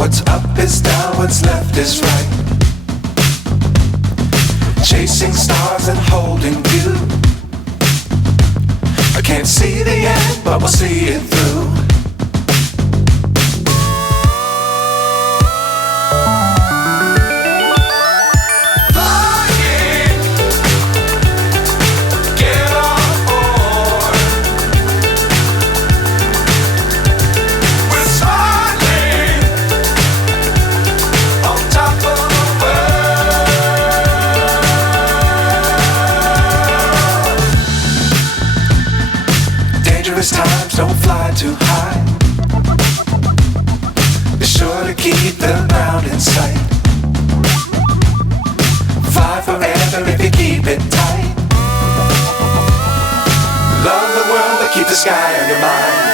What's up is down, what's left is right. Chasing stars and holding you. I can't see the end, but we'll see it through. Times don't fly too high. Be sure to keep the ground in sight. Fly forever if you keep it tight. Love the world but keep the sky on your mind.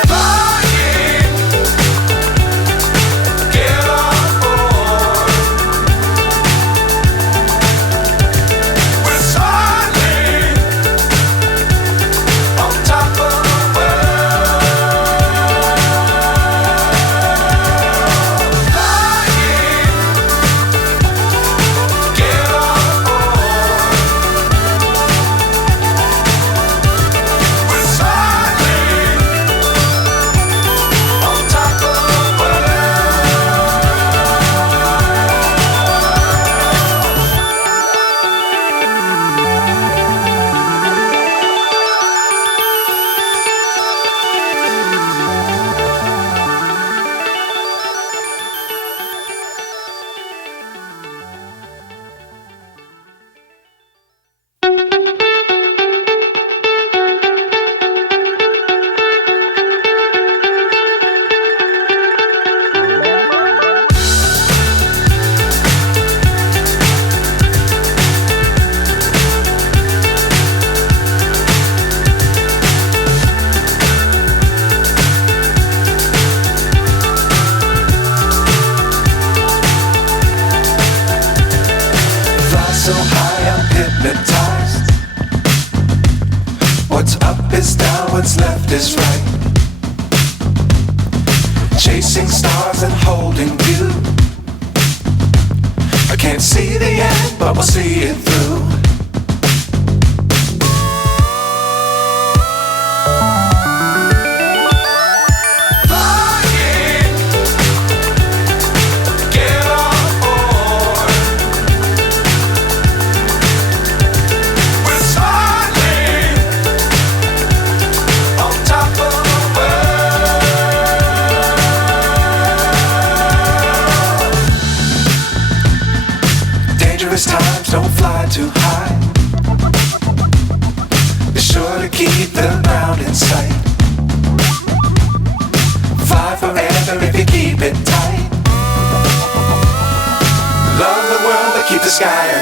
So high I'm hypnotized. What's up is down, what's left is right. Chasing stars and holding you. I can't see the end, but we'll see it through. Times don't fly too high. Be sure to keep the ground in sight. Fly forever if you keep it tight. Love the world but keep the sky